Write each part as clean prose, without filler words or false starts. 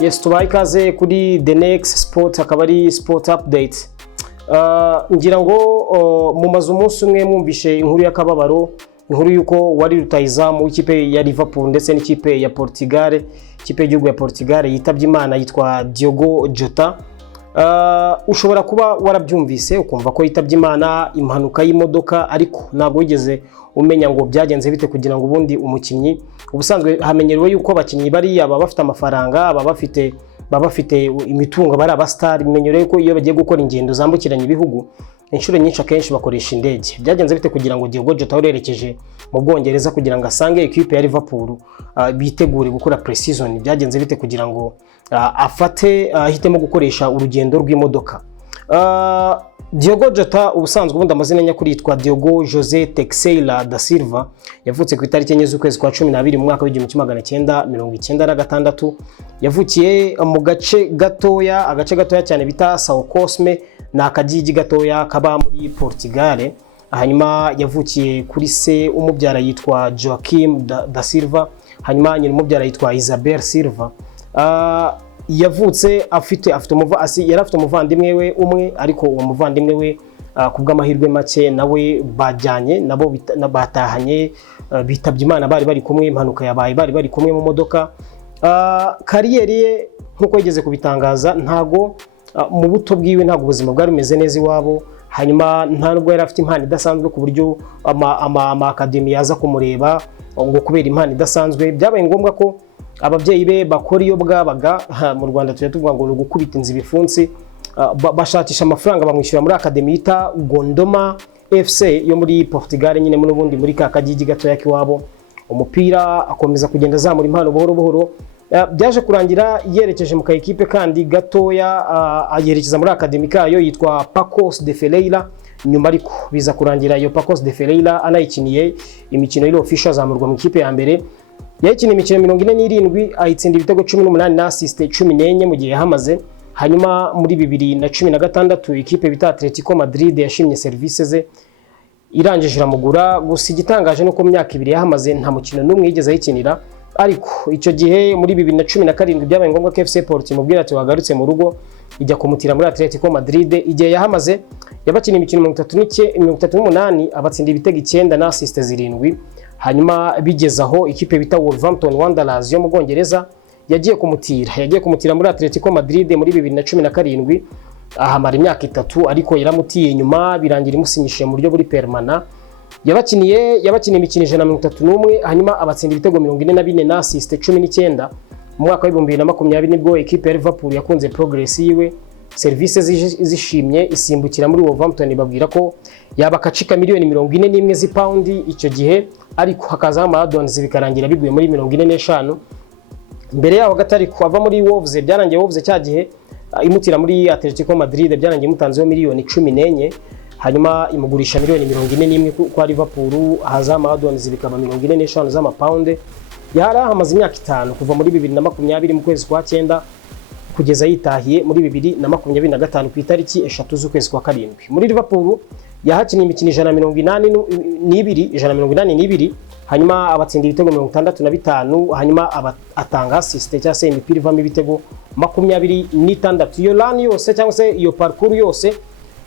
Yes, tubaye ikaze kuri The Next Sport, akaba ari Sport Update. Ngira ngo mumaze umunsi umwe mwumvishe inkuru y'akababaro, inkuru yuko wari rutahizamu w'ikipe ya Liverpool ndetse n'ikipe ya Portugal, ikipe y'igihugu ya Portugal yitabye Imana yitwa Diogo Jota. Ushobora kuba warabyumvise ukumva ko yitabye Imana impanuka y'imodoka, ariko ntabwo wigeze umenya ngo byagenze bite kugira ngo ubundi umukinnyi, ubusanzwe hamenyerewe yuko abakinnyi bari aba bafite amafaranga, aba bafite imitungo, bari abastar. Bimenyerewe ko iyo bagiye gukora ingendo zambukiranya ibihugu inshuro nyinshi akenshi bakoresha indege. Byagenze bite kugira ngo Diogo Jota urerekeje mu Bwongereza kugira ngo asange equipe ya Liverpool bitegure gukora pre-season? Byagenze bite kugira ngo ahitemo gukoresha urugendo rw'imodoka? Diogo Jota ubusanzwe ubundi amazina nyakuri yitwa Diogo José Teixeira da Silva, yavutse ku itariki enye z'ukwezi kwa 12 mu mwaka wa 1996. Yavukiye mu agace gatoya cyane bita São Cosme, na akagigi gatoya kaba muri Portugal. Hanyuma yavukiye kuri se umubyara yitwa Joaquim da Silva, hanyuma nyina umubyara yitwa Isabel Silva. Yavutse yari afite umuvandimwe we umwe, ariko uwo muvandimwe we kubw'amahirwe make nawe bajyanye nabo batahanye bitabye Imana bari kumwe. Impanuka yabaye bari kumwe mu modoka. Kariyeri ye nkuko yigeze kubitangaza, ntago mu buto bwiwe ntago ubuzima bwari bumeze neza iwabo. Hanyuma ntabwo yari afite impano idasanzwe ku buryo ama academy yaza kumureba ngo kubera impano idasanzwe. Byabaye ngombwa ko ababyeyi be bakora iyo bwabaga, mu Rwanda tujya tuvuga ngo gukubita inzi bifunsi, bashakisha amafaranga bamwishyura muri academy yita Gondoma FC yo muri Portugal, nyine n'ubundi muri kakagigi gatoya kiwabo. Umupira akomeza kugenda azamura impano buhoro buhoro. Byaje kurangira yerekeje mu kayikipe kandi gatoya, ayerekeza muri academy kayo yitwa Paços de Ferreira. Nyuma ariko biza kurangira iyo Paços de Ferreira anayikiniye imikino iri official azamurwa mu ikipe ya mbere. Yakiniye imikino 47, ayitsinda ibitego 18 na assist 14 mu gihe yahamaze. Hanyuma muri 2016 ikipe bita Atletico Madrid yashimye service ze, irangije iramugura. Gusa igitangaje nuko mu myaka 2 yahamaze nta mukino n'umwe yigeze ayikinira. Ariko icyo gihe muri 2017 byabaye ngombwa ko FC Porto imubwira ati wagarutse mu rugo, ijya kumutira muri Atletico Madrid. Igihe yahamaze yabakiniye imikino 38, abatsinda ibitego 9 na assist 7. Hanyuma bigeze aho ikipe bita Wolverhampton Wanderers yo mu Bwongereza yagiye kumutira muri Atletico Madrid muri 2017. Ahamara imyaka 3, ariko yaramutiye nyuma birangira imusinyishije mu buryo buri permanent. Yabakiniye imikino 131, hanyuma abatsinda ibitego 44 na assist 19. Mu mwaka wa 2020 nibwo ikipe ya Liverpool yakunze progress yiwe, service zishimye isimbukira muri Wolverhampton babwira ko yaba kacika miliyoni 41 z'ipaundi icyo gihe, ariko hakaza add-ons bikarangira biguye muri 45. Mbere yaho gatari kwava muri Wolves, byarangiye Wolves cya gihe imutira muri Atletico Madrid, byarangiye mutanzeho miliyoni 14. Hanyuma imugurisha miliyoni 41 kwa Liverpool, haza add-ons bikaba 45 z'amapaundi. Yari ahamaze imyaka 5 kuva muri 2020 mu kwezi kwa 9 kugeza yitahiye muri 2025 ku itariki 3 z'ukwezi kwa 7. Muri Liverpool yahakinnye imikino 182, hanyuma abatsinda ibitego 65, hanyuma atanga assist cyangwa se imipira ivamo ibitego 26. Iyo run yose cyangwa se iyo parcours yose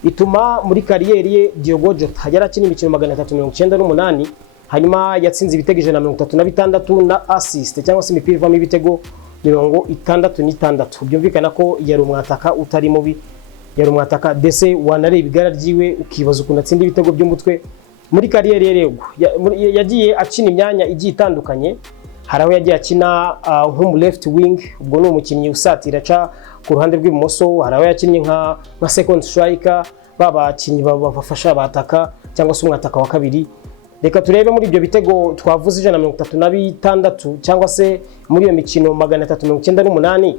ituma muri kariyeri ye Diogo Jota yarakinnye imikino 398, hanyuma yatsinze ibitego 136 na assist cyangwa se imipira ivamo ibitego 66. Byumvikana ko yari umwataka utari mubi, yari umwataka dese wanareba igara ryiwe ukibaza ukuntu atsinda ibitego by'umutwe. Muri kariyeri ye yagiye akina imyanya igiye itandukanye. Hari aho yagiye akina nko left wing, ubwo ni umukinnyi usatira ca ku ruhande rw'ibumoso. Hari aho yakinnye nka second striker, babakinnyi bafasha abataka cyangwa se umwataka wa kabiri. Reka turebe muri ibyo bitego twavuze 136 cyangwa se muri iyo mikino 398,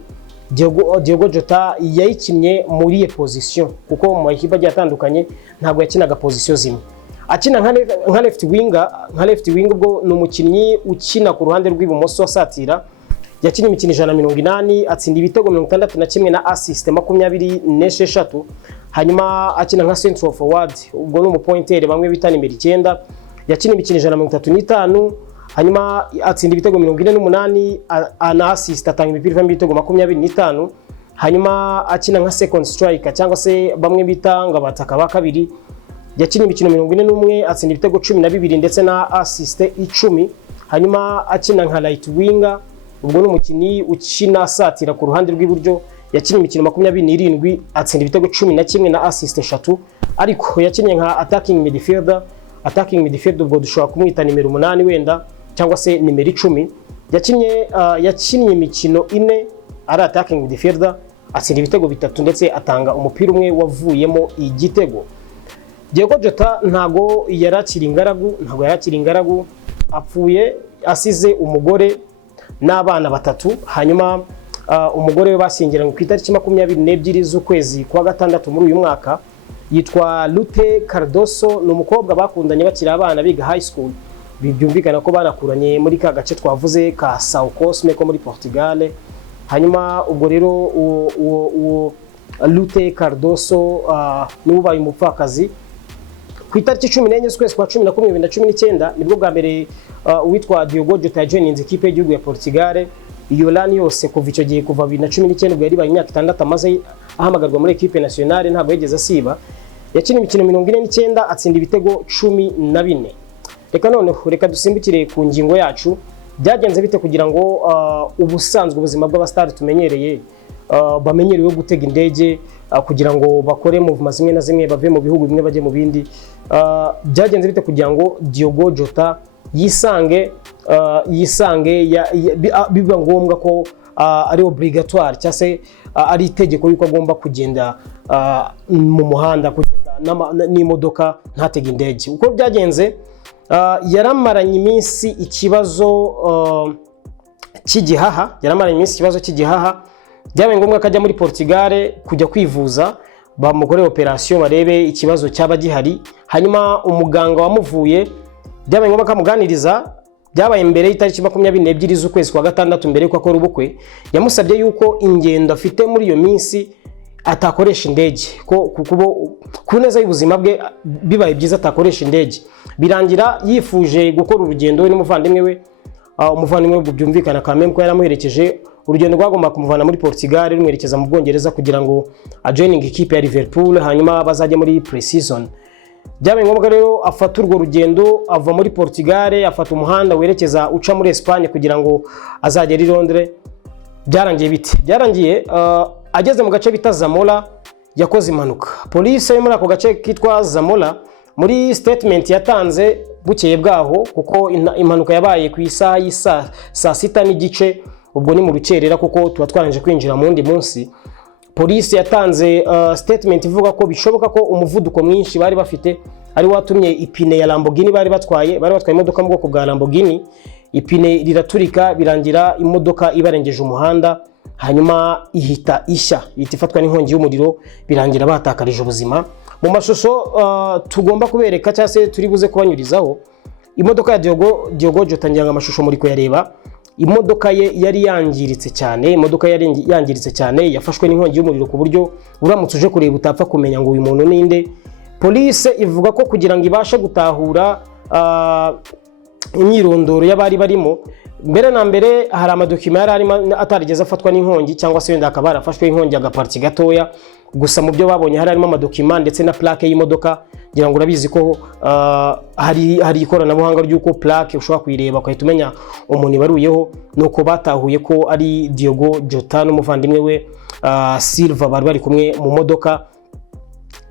Diogo Jota yayikinnye muri iyo position, kuko mu makipe agiye atandukanye ntabwo yakinaga position zimwe. Akina nka left wing ubwo ni umukinnyi ukina ku ruhande rw'ibumoso asatira. Yakinnye imikino 180, atsinda ibitego 61 na assist 26. Hanyuma akina nka central forward, ubwo ni umupointer bamwe bita nimero 9. Yakinnye imikino 135, hanyuma atsinda ibitego 48 ana assist atanga imipira ivamo ibitego 25, hanyuma akina nka second striker cyangwa se bamwe bita ngo abataka ba kabiri, yakinnye imikino 41 atsinda ibitego 12 ndetse na assist 10, hanyuma akina nka right winger, ubwo n'umukinnyi ukina satira ku ruhande rw'iburyo, yakinnye imikino 27 atsinda ibitego 11 na assist 3, ariko yakinnye nka attacking midfielder ubwo dushobora kumwita nimero 8 wenda cyangwa se nimero 10, yakinnye imikino 4 ari attacking midfielder, atsinda ibitego 3 ndetse atanga umupira umwe wavuyemo igitego. Diogo Jota ntago yarakira ingaragu, apfuye asize umugore n'abana 3, hanyuma umugore we bashyingiranywe ku itariki 22 z'ukwezi kwa gatandatu muri uyu mwaka, yitwa Lute Cardoso, ni umukobwa bakundanye bakiri abana biga high school, byumvikana ko banakuranye muri ka gace twavuze ka São Cosme ko muri Portugal. Hanyuma ubwo rero uwo Lute Cardoso n'ubaye umupfakazi ku itariki 14 z'ukwezi kwa 11 2019, nibwo bwa mbere uwitwa Diogo Jota yajoininze ikipe y'igihugu ya Portugal. Iyo lani yose kuva icyo gihe, kuva 2019 ubwo yari baye imyaka 6 amaze ahamagarwa muri equipe nationale, ntabwo yigeze asiba. Yakinnye imikino 49 atsinda ibitego 14. Reka dusimbukire ku ngingo yacu, byagenze bite kugira ngo ubusanzwe ubuzima bw'abastari tumenyereye bamenyerewe gutega indege kugira ngo bakore movement zimwe na zimwe, bave mu bihugu bimwe bajye mu bindi, byagenze bite kugira ngo Diogo Jota yisange biba ngombwa ko ari obligatoire cyangwa se ari itegeko yuko agomba kugenda mu muhanda, kugenda n'imodoka ntatega indege? Uko byagenze, yaramaranye iminsi ikibazo cy'igihaha, byabaye ngombwa ko ajya muri Portugal kujya kwivuza, bamukore operation barebe ikibazo cyaba gihari. Hanyuma umuganga wamuvuye byabaye ngombwa kamuganiriza, byabaye mbere y'itariki 22 z'ukwezi kwa gatandatu, mbere yuko akora ubukwe, yamusabye yuko ingendo afite muri iyo minsi atakoresha indege, ku neza y'ubuzima bwe bibaye byiza atakoresha indege. Birangira yifuje gukora urugendo we n'umuvandimwe we, umuvandimwe we byumvikana kameme ko yaramuherekeje. Urugendo rwagomba kumuvana muri Portugal rumwerekeza mu Bwongereza kugira ngo ajoining ikipe ya Liverpool, hanyuma bazajye muri pre-season. Byabaye ngombwa rero afata urwo rugendo, ava muri Portugal afata umuhanda werekeza uca muri Espagne kugira ngo azagere i Londres. Byarangiye bite? Byarangiye ageze mu gace bita Zamora yakoze impanuka. Police yo muri ako gace kitwa Zamora muri statement yatanze bukeye bwaho, kuko impanuka yabaye ku isaha y'isa 6:30, ubwo ni mu rukerera kuko tuba twaranje kwinjira mu wundi munsi. Police yatanze statement ivuga ko bishoboka ko umuvuduko mwinshi bari bafite ari watumye ipine ya Lamborghini bari batwaye imodoka mu bwoko bwa Lamborghini, ipine riraturika, birangira imodoka ibarengeje umuhanda, hanyuma ihita ifatwa n'inkongi y'umuriro, birangira batakarije ubuzima. Mu mashusho tugomba kubereka cyangwa se turi buze kubanyurizaho, imodoka ya Diogo Jota ngira amashusho muri ko yareba, imodoka ye yari yangiritse cyane, yafashwe n'inkongi y'umuriro ku buryo uramutse uje kureba utapfa kumenya ngo uyu muntu ninde. Police ivuga ko kugira ngo ibashe gutahura imyirondoro y'abari barimo, mbere na mbere hari amadokima yari arimo atarigeze afatwa n'inkongi, cyangwa se wenda akaba yarafashwe inkongi agaparti gatoya, gusa mu byo babonye hari arimo amadokima ndetse na plaque y'imodoka. Ngira ngo urabizi ko hari ikoranabuhanga ry'uko plaque ushobora kuyireba ukahita umenya umuntu ibaruyeho, nuko batahuye ko ari Diogo Jota n'umuvandimwe we Silva bari kumwe mu modoka.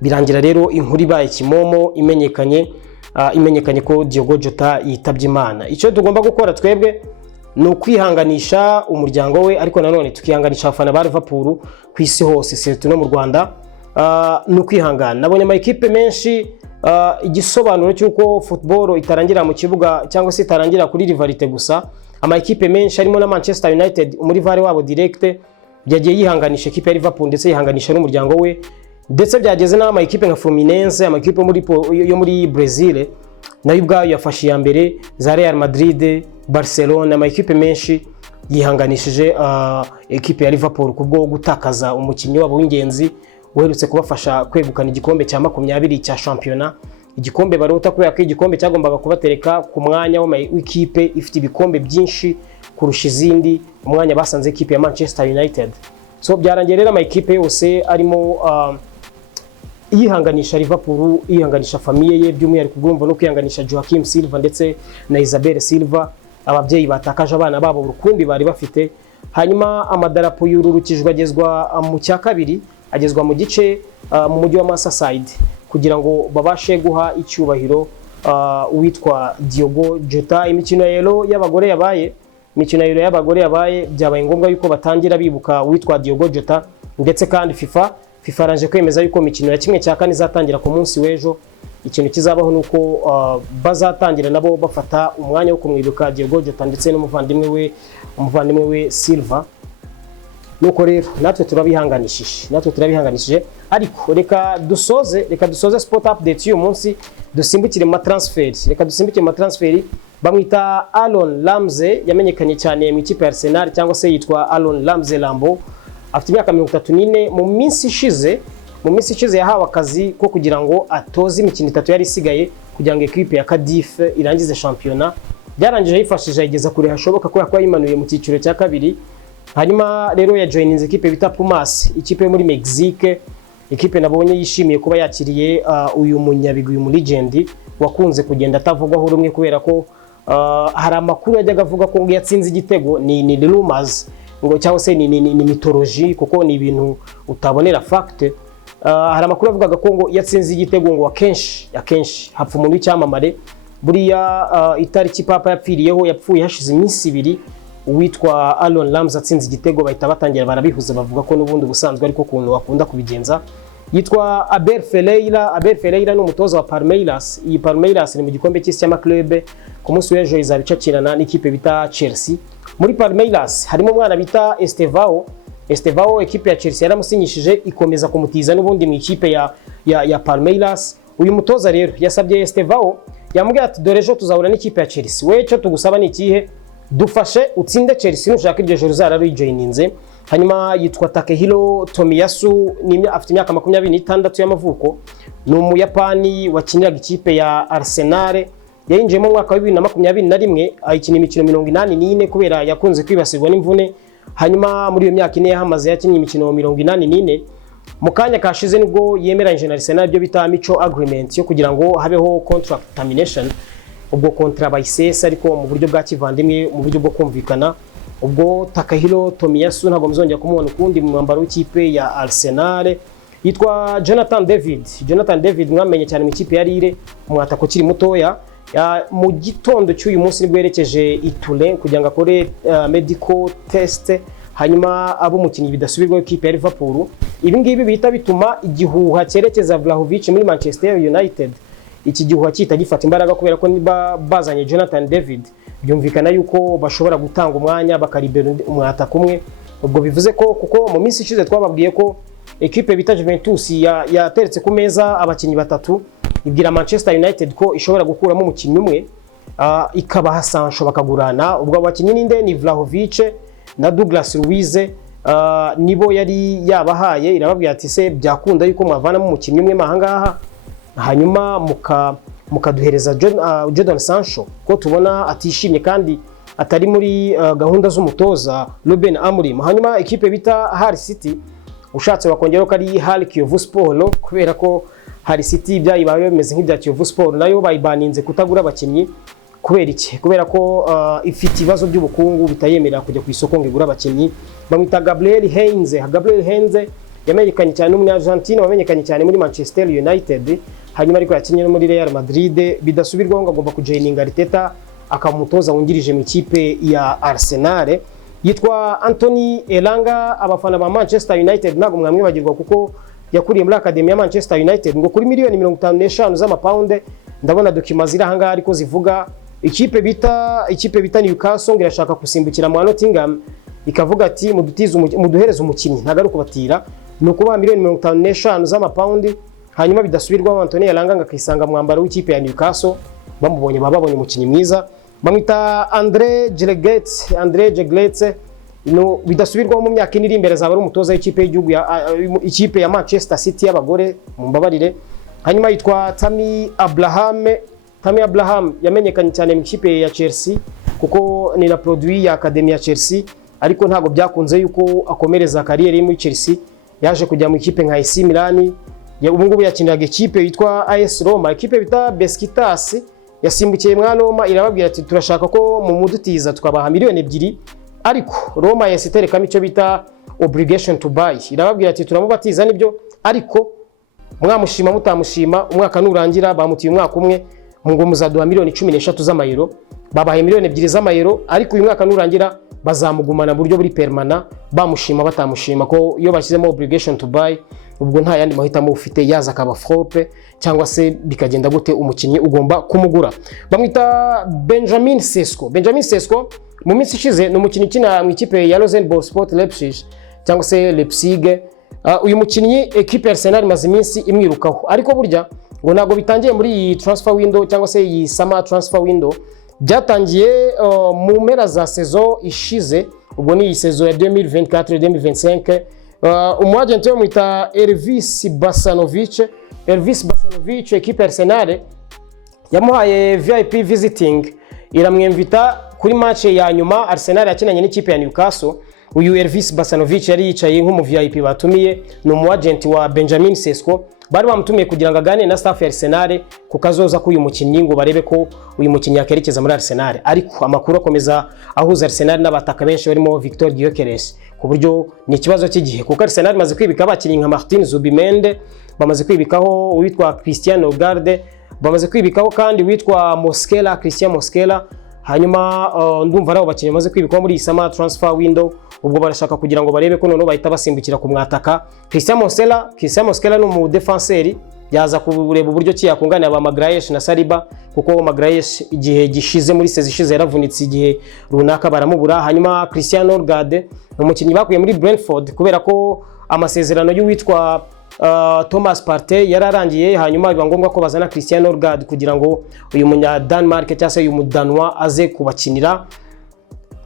Birangira rero inkuru ibaye kimomo, imenyekanye ko Diogo Jota yitabye Imana. Icyo tugomba gukora twebwe ni ukwihanganisha umuryango we, ariko nanone tukihanganisha abafana ba Liverpool ku isi hose, se no mu Rwanda. Ni ukwihangana. Nabonye ama equipe menshi igisobanuro cy'uko football itarangira mu kibuga cyangwa se itarangira kuri rivalite gusa. Ama equipe menshi harimo na Manchester United muri vare wabo direct byagiye yihanganisha equipe ya Liverpool ndetse yihanganisha n'umuryango we, ndetse byageze n'ama equipe nka Fluminense, ama equipe yo muri Brazil nayo ubwayo yafashe ya mbere, za Real Madrid, Barcelona, ama equipe menshi yihanganishije equipe ya Liverpool kubwo gutakaza umukinnyi wabo w'ingenzi uherutse kubafasha kwegukana igikombe cya 20 cya championnat, igikombe barota kubera ko igikombe cyagombaga kubatereka ku mwanya w'ikipe ifite ibikombe byinshi kurusha izindi, umwanya basanze ikipe ya Manchester United. So byarangiye rero ama ekipe yose arimo yihanganisha Liverpool, yihanganisha famiye ye, by'umwihariko urumva no kwihanganisha Joaquim Silva ndetse na Isabel Silva, ababyeyi batakaje abana babo urukumbi bari bafite. Hanyuma amadarapo yururukijwe agezwa mu cya kabiri, agezwa mu gice mu mujyi wa Merseyside kugira ngo babashe guha icyubahiro uwitwa Diogo Jota. Imikino y'abagore yabaye byabaye ngombwa yuko batangira bibuka uwitwa Diogo Jota, ndetse kandi FIFA aranje kwemeza yuko imikino ya kimwe cya kane izatangira ku munsi w'ejo. Ikintu kizabaho nuko bazatangira nabo bafata umwanya wo kumwibuka Diogo Jota ndetse n'umuvandimwe we Silva. Nuko rero natwe turabihanganishije, ariko reka dusoze sport update y'uyu munsi, dusimbukire mu transfer. Bamwita Aaron Ramsey, yamenyekanye cyane mu ikipe ya Arsenal cyangwa se yitwa Aaron Ramsey Lambo. Afite imyaka 34. Mu minsi ishize yahawe akazi ko kugira ngo atoze imikino 3 yari isigaye kugira ngo equipe ya Cardiff irangize shampiyona. Byarangije yifashije igeza kure hashoboka ko yakwa yimanuye mu cyiciro cya kabiri. Hanyuma rero ya joininze equipe bita Pumas, ikipe muri Mexique, equipe nabonye yishimiye kuba yakiriye uyu munyabigwi, uyu legend wakunze kugenda atavugwaho rumwe kubera ko hari amakuru yajyaga avuga ko yatsinze igitego, ni rumors ngo cyangwa se ni mythology, kuko ni ibintu utabonera fact. Hari amakuru avugaga ko ngo yatsinze igitego ngo akenshi hapfa umuntu w'icyamamare. Buriya itariki papa yapfuye hashize iminsi 2, uwitwa Aaron Ramsey atsinze igitego, bahita batangira barabihuza bavuga ko n'ubundi busanzwe ariko kuntu wakunda kubigenza. Yitwa Abel Ferreira ni umutoza wa Palmeiras. Iyi Palmeiras ni mu gikombe cy'isi cy'amaklube, ku munsi w'ejo izabicakirana n'ikipe bita Chelsea. Muri Palmeiras harimo umwana bita Estevao, ekipe ya Chelsea yaramusinyishije ikomeza kumutiza n'ubundi mu ikipe ya Palmeiras. Uyu mutoza rero yasabye Estevao, yamubwiye ati dore ejo tuzahura n'ikipe ya Chelsea, we cyo tugusaba ni ikihe? Dufashe utsinde Chelsea nushaka iryo joro zararujoininze. Hanyuma yitwa Takehiro Tomiyasu, afite imyaka 26 y'amavuko, ni umuyapani wakiniraga ikipe ya Arsenal. Yayinjiyemo mu mwaka wa 2021, ayikina imikino 84 kubera yakunze kwibasirwa n'imvune. Hanyuma muri iyo myaka ine yahamaze yakinnye imikino 84. Mu kanya kashize nibwo yemeranyije na Arsenal ibyo bita mutual agreement yo kugira ngo habeho contract termination. Ubwo kontra bayisesa ariko mu buryo bwa kivandimwe, mu buryo bwo kumvikana. Ubwo Takahiro Tomiyasu ntabwo muzongera kumubona ukundi mu mwambaro w'ikipe ya Arsenal. Yitwa Jonathan David mwamenye cyane mu ikipe ya Lille, umwatako kiri mutoya. Mu gitondo cy'uyu munsi nibwo yerekeje i Turin kugira ngo akore medical test, hanyuma abo umukinnyi bidasubirwaho ikipe ya Liverpool. Ibi ngibi bihita bituma igihuha cyerekeza Vlahovic muri Manchester United, iki gihuha cyita gifata imbaraga kubera ko niba bazanye Jonathan David byumvikana yuko bashobora gutanga umwanya bakaribera umwataka umwe. Ubwo bivuze ko kuko mu minsi ishize twababwiye ko equipe bita Juventus yateretse ku meza abakinnyi 3, ibwira Manchester United ko ishobora gukuramo umukinnyi umwe, ikabaha Sancho bakagurana. Ubwo abakinnyi ninde? Ni Vlahovic na Douglas Luiz, nibo yari yabahaye. Irababwira ati se byakunda yuko mwavanamo umukinnyi umwe mahangaha, hanyuma mukaduhereza Jadon Sancho ko tubona atishimye kandi atari muri gahunda z'umutoza Ruben Amorim. Hanyuma equipe bita Hull City, ushatse wakongeraho ko ari Hull Kiyovu Sport kubera ko Hull City byayibaye bimeze nk'ibya Kiyovu Sport, nayo bayibaninze kutagura abakinnyi. Kubera iki? Kubera ko ifite ibibazo by'ubukungu bitayemerera kujya ku isoko ngo igura abakinnyi. Bamwita Gabriel Heinze yamenyekanye cyane n'umunyargentine wamenyekanye cyane muri Manchester United, hanyuma ariko yakinnye no muri Real Madrid. Bidasubirwaho ngo agomba kujoininga Arteta akamutoza wungirije mu ikipe ya Arsenal. Yitwa Anthony Elanga. Abafana ba Manchester United ntabwo mwamwibagirwa kuko yakuriye muri Academy ya Manchester United, ngo kuri miliyoni 55 z'amapound. Ndabona dokima ziri ahangaha ariko zivuga ikipe bita Newcastle ngo irashaka gusimbukira mu Nottingham, ikavuga ati muduhereze umukinnyi ntago ari kubatira, ni ukuba miliyoni 55 z'amapound. Hanyuma bidasubirwaho Anthony Elanga ngakisanga mwambaro w'ikipe ya Newcastle, babonye umukinnyi mwiza. Bamwita Andre Jegletse, no bidasubirwaho mu myaka iri imbere azaba ari umutoza w'ikipe y'igihugu ikipe ya Manchester City y'abagore, mumbabarire. hanyuma yitwa Tammy Abraham yamenyekanye cyane mu ikipe ya Chelsea kuko ni na produit ya academy ya Chelsea, ariko ntago byakunze yuko akomereza kariyeri muri Chelsea, yaje kujya mu ikipe nka AC Milan, ubu ngubu yakiniraga ikipe yitwa AS Roma, ikipe bita Besiktas yasimbukiye mwa Roma, irababwira ati turashaka ko mu mudutiza tukabaha miliyoni 2, ariko Roma yasiterekamo icyo bita obligation to buy, irababwira ati turamubatiza nibyo, ariko mwamushima mutamushima umwaka nurangira bamutiye umwaka umwe ngo muzaduha miliyoni 13 z'amayero, babahaye miliyoni 2 z'amayero, ariko uyu mwaka nurangira bazamugumana buryo buri permanent, bamushima batamushima, ko iyo bashyizemo obligation to buy ubwo nta yandi mahitamo ufite, yaza akaba frope cyangwa se bikagenda gute, umukinnyi ugomba kumugura. Bamwita Benjamin Sesko mu minsi ishize ni umukinnyi ukina mu ikipe ya Rosenborg Leipzig cyangwa se Leipzig. Uyu mukinnyi ekipe ya Arsenal maze iminsi imwirukaho, ariko burya ngo ntago bitangiye muri iyi transfer window cyangwa se iyi summer transfer window, byatangiye mu mpera za saison ishize, ubwo ni iyi saison ya 2024-2025. Umwagent yo mwita Elvis Basanovic ekipe ya Arsenal yamuhaye VIP visiting, iramwemvita kuri match ya nyuma Arsenal yakinanye n'ikipe ya Newcastle. Uyu Elvis Basanovic yari yicaye nk'umu VIP batumiye, ni umwagent wa Benjamin Sesko, bari bamutumiye kugira ngo agane na staff ya Arsenal kukazoza ko uyu mukinnyi ngo barebe ko uyu mukinnyi yakerekeza muri Arsenal, ariko amakuru akomeza ahuza Arsenal n'abataka benshi barimo Victor Gyökeres, ku buryo ni ikibazo cy'igihe, kuko Arsenal imaze kwibika abakinnyi nka Martin Zubimendi, bamaze kwibikaho uwitwa Christian Ogarde, bamaze kwibikaho kandi uwitwa Christian Mosquera, hanyuma ndumva nabo bakinnyi bamaze kwibikaho muri summer transfer window, ubwo barashaka kugira ngo barebe ko noneho bahita basimbukira ku mwataka. Christian Mosquera ni umu defenseur, yaza kureba uburyo ki yakunganira aba Magalhaes na Saliba, kuko Magalhaes igihe gishize muri sezi ishize yaravunitse igihe runaka baramubura. Hanyuma Christian Ogarde umukinnyi bakuye muri Brentford kubera ko amasezerano y'uwitwa Thomas Partey yararangiye, hanyuma biba ngombwa ko bazana Christian Ogarde kugira ngo uyu munya Denmark cyangwa se uyu mudanwa aze kubakinira.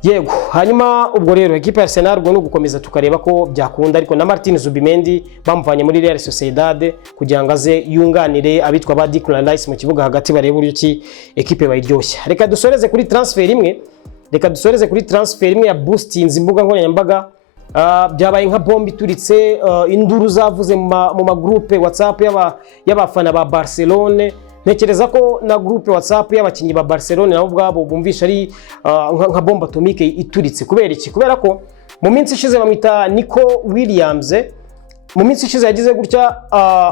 Yego, hanyuma ubwo rero equipe ya Arsenal ngo no gukomeza tukareba ko byakunda, ariko na Martin Zubimendi bamuvanye muri Real Sociedad kugira ngo aze yunganire abitwa ba Declan Rice mu kibuga hagati, barebe uburyo ki equipe bayiryoshya. Reka dusoreze kuri transfer imwe ya boostinze imbuga nkoranyambaga. Byabaye nka bombe ituritse, induru zavuze mu magroupe WhatsApp y'abafana ba Barcelone. Ntekereza ko na groupe WhatsApp y'abakinnyi ba Barcelone nabo ubwabo bumvisha ari nka bombe atomique ituritse. Kubera iki? Kubera ko mu minsi ishize bamwita Nico Williams, mu minsi ishize yagize gutya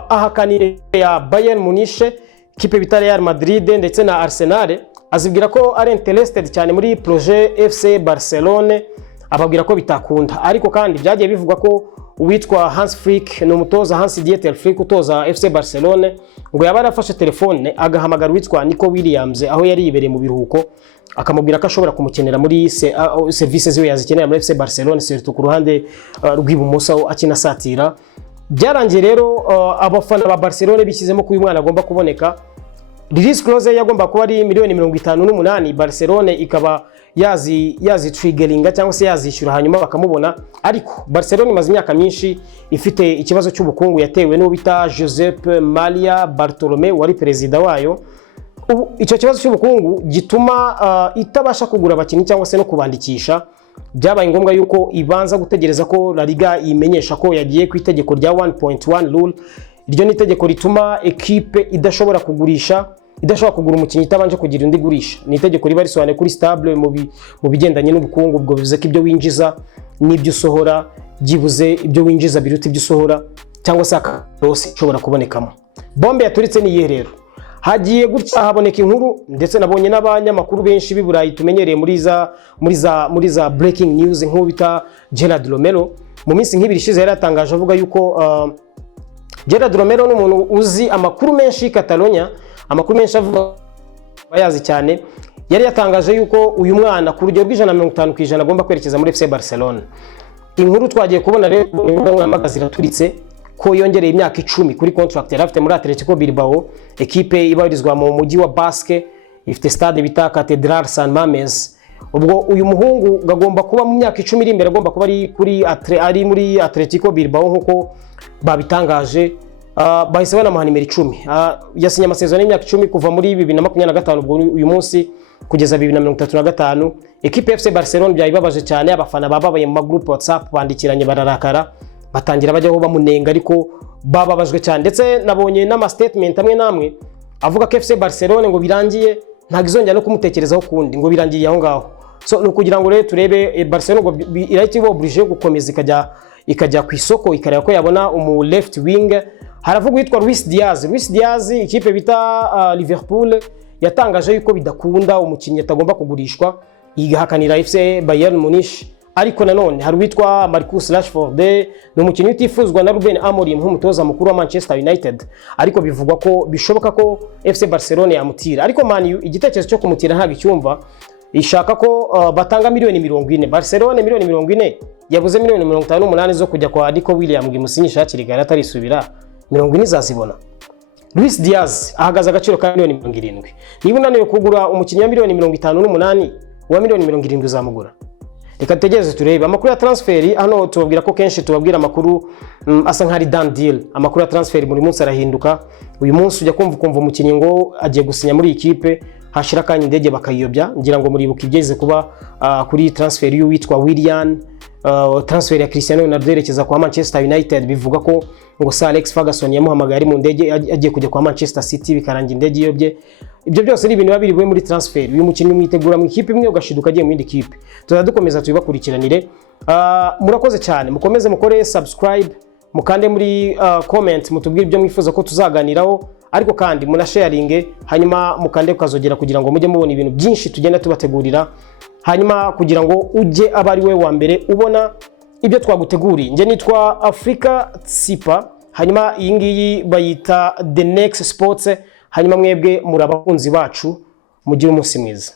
ahakanire ya Bayern Munich, kipe bita Real Madrid ndetse na Arsenal, azibwira ko ari interested cyane muri projet FC Barcelone, ababwira ko bitakunda. Ariko kandi byagiye bivuga ko uwitwa Hans Flick ni umutoza, Hans Dieter Flick utoza FC Barcelone, ngo yaba yarafashe telefone agahamagara uwitwa Nico Williams aho yari yibereye mu biruhuko, akamubwira ko ashobora kumukenera muri services ziwe yazikenera muri FC Barcelone, surtout ku ruhande rw'ibumoso akina satira. Byarangiye rero abafana ba Barcelone bishyizemo ko uyu mwana agomba kuboneka. Release clause yagomba kuba ari miliyoni 58, Barcelone ikaba yazi triggeringa cyangwa se yazishyura hanyuma bakamubona. Ariko Barcelone imaze imyaka myinshi ifite ikibazo cy'ubukungu yatewe n'uwo bita Josep Maria Bartomeu wari perezida wayo. Icyo kibazo cy'ubukungu gituma itabasha kugura abakinnyi cyangwa se no kubandikisha. Byabaye ngombwa yuko ibanza gutegereza ko La Liga imenyesha ko yagiye ku itegeko rya 1.1 rule. Iryo ni itegeko rituma equipe idashobora kugura umukinnyi itabanje kugira undi gurisha. Ni itegeko riba risobanuye kuri stable mu bigendanye n'ubukungu, ubwo bivuze ko ibyo winjiza n'ibyo usohora byibuze ibyo winjiza biruta ibyo usohora, cyangwa se akarose ishobora kubonekamo. Bombe yaturitse ni iyihe rero? Hagiye gutya haboneka inkuru, ndetse nabonye n'abanyamakuru benshi b'Iburayi tumenyereye muri za breaking news nk'uwo bita Gerard Romero. Mu minsi nk'ibiri ishize yari yatangaje avuga yuko Gerard Romero ni umuntu uzi amakuru menshi Catalonia, amakuru menshi avuga bayazi cyane. Yari yatangaje yuko uyu mwana ku rugero rw'150% agomba kwerekeza muri FC Barcelona. Inkuru twagiye kubona rero magazine aturitse ko yongereye imyaka 10 kuri contract yari afite muri Atletico Bilbao, equipe ibarizwa mu mujyi wa Basque, ifite stade bita Catedral San Mames. Ubwo uyu muhungu gagomba kuba mu myaka 10 iri imbere agomba kuba ari muri Atletico Bilbao nkuko babitangaje. bahise banamuha nimero 10. Yasinye amasezerano y'imyaka 10 kuva muri 2025 ubwo uyu munsi kugeza 2035. Equipe FC Barcelona byayibabaje cyane, abafana bababaye mu magroup WhatsApp bandikiranye bararakara, batangira bajyaho bamunenga, ariko bababajwe cyane. Ndetse nabonye n'ama statement amwe namwe avuga ko FC Barcelona ngo birangiye ntago izongera no kumutekerezaho kundi, ngo birangiye aho ngaho. So nukugira ngo rero turebe Barcelona ngo irahita iba obligé gukomeza ikajya ku isoko ikareba ko yabona umu left wing. Haravuga witwa Luis Diaz ikipe bita Liverpool yatangaje yuko bidakunda umukinnyi atagomba kugurishwa, igahakanira FC Bayern Munich. Ariko nanone hari witwa Marcus Rashford, ni umukinnyi utifuzwa na Ruben Amorim nk'umutoza mukuru wa Manchester United, ariko bivugwa ko bishoboka ko FC Barcelona yamutira. Ariko Man U igitekerezo cyo kumutira ntago icyumva, ishaka ko batanga miliyoni 40. Barcelona miliyoni 40 yabuze miliyoni 58 zo kujya kwa Nico Williams gimusinyisha hakiri kare atarisubira, 40 zazibona. Luis Diaz ahagaze agaciro ka miliyoni 70. Niba unaniwe kugura umukinnyi wa miliyoni 58 wa miliyoni 70 uzamugura. Reka tegereze turebe amakuru ya transferi. Hano tubabwira ko kenshi tubabwira amakuru asa nk'ari done deal. Amakuru ya transferi buri munsi arahinduka. Uyu munsi ujya kumva umukinnyi ngo agiye gusinya muri ikipe, hashira kanya indege bakayiyobya. Ngira ngo muribuka ibyeze kuba kuri transferi y'uwitwa Willian, transferi ya Cristiano Ronaldo yerekeza kwa Manchester United. Bivuga ko ngo Sir Alex Ferguson yamuhamagaye ari mu ndege agiye kujya kwa Manchester City, bikarangira indege iyobye. Ibyo byose ni ibintu babiri muri transfer. Uyu mukinnyi mwitegura mu ikipe imwe ugashiduka agiye mu yindi kipe. Tuzadukomeza tubakurikiranire. Murakoze cyane, mukomeze mukore subscribe, mukande muri comment mutubwire ibyo mwifuza ko tuzaganiraho, ariko kandi munasharinge, hanyuma mukande ukazogera kugira ngo mujye mubona ibintu byinshi tugenda tubategurira, hanyuma kugira ngo ujye abari we wa mbere ubona ibyo twaguteguriye. Nje nitwa Africa Tsipa, hanyuma iyi ngiyi bayita The Next Sports. Hanyuma mwebwe muri abakunzi bacu, mugire umunsi mwiza.